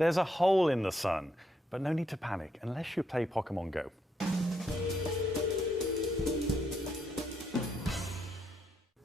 There's a hole in the sun, but no need to panic unless you play Pokemon Go.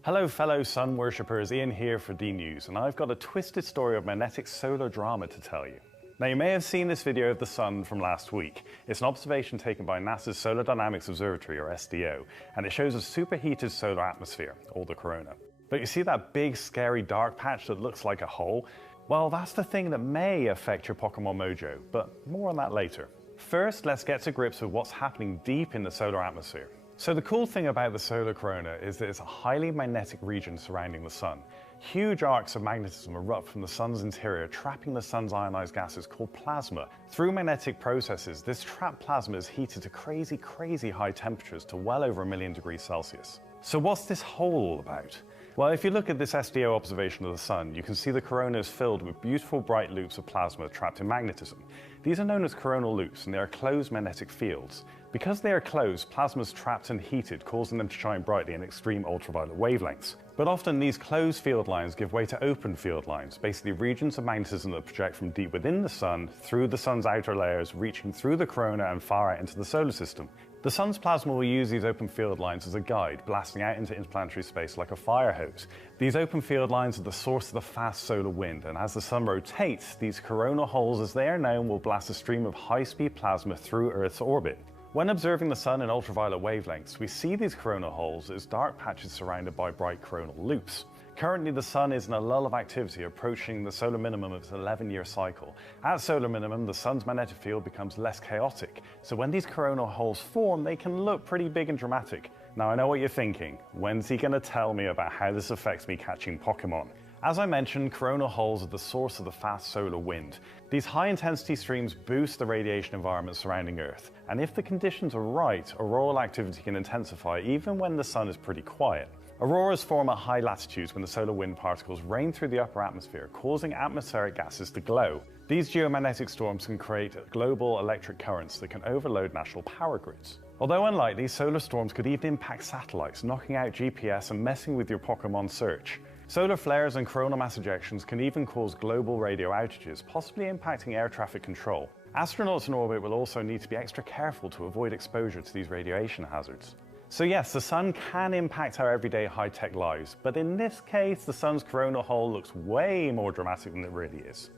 Hello fellow sun worshippers, Ian here for D-News, and I've got a twisted story of magnetic solar drama to tell you. Now you may have seen this video of the sun from last week. It's an observation taken by NASA's Solar Dynamics Observatory, or SDO, and it shows a superheated solar atmosphere, or the corona. But you see that big scary dark patch that looks like a hole? Well, that's the thing that may affect your Pokemon mojo, but more on that later. First, let's get to grips with what's happening deep in the solar atmosphere. So the cool thing about the solar corona is that it's a highly magnetic region surrounding the sun. Huge arcs of magnetism erupt from the sun's interior, trapping the sun's ionized gases called plasma. Through magnetic processes, this trapped plasma is heated to crazy high temperatures to well over 1,000,000 degrees Celsius. So what's this hole all about? Well, if you look at this SDO observation of the sun, you can see the corona is filled with beautiful bright loops of plasma trapped in magnetism. These are known as coronal loops, and they are closed magnetic fields. Because they are closed, plasma is trapped and heated, causing them to shine brightly in extreme ultraviolet wavelengths. But often these closed field lines give way to open field lines, basically regions of magnetism that project from deep within the sun, through the sun's outer layers, reaching through the corona and far out into the solar system. The sun's plasma will use these open field lines as a guide, blasting out into interplanetary space like a fire hose. These open field lines are the source of the fast solar wind, and as the sun rotates, these coronal holes, as they are known, will blast a stream of high-speed plasma through Earth's orbit. When observing the sun in ultraviolet wavelengths, we see these coronal holes as dark patches surrounded by bright coronal loops. Currently, the sun is in a lull of activity, approaching the solar minimum of its 11-year cycle. At solar minimum, the sun's magnetic field becomes less chaotic, so when these coronal holes form, they can look pretty big and dramatic. Now, I know what you're thinking. When's he going to tell me about how this affects me catching Pokemon? As I mentioned, coronal holes are the source of the fast solar wind. These high-intensity streams boost the radiation environment surrounding Earth, and if the conditions are right, auroral activity can intensify even when the sun is pretty quiet. Auroras form at high latitudes when the solar wind particles rain through the upper atmosphere, causing atmospheric gases to glow. These geomagnetic storms can create global electric currents that can overload national power grids. Although unlikely, solar storms could even impact satellites, knocking out GPS and messing with your Pokemon search. Solar flares and coronal mass ejections can even cause global radio outages, possibly impacting air traffic control. Astronauts in orbit will also need to be extra careful to avoid exposure to these radiation hazards. So yes, the sun can impact our everyday high-tech lives, but in this case, the sun's coronal hole looks way more dramatic than it really is.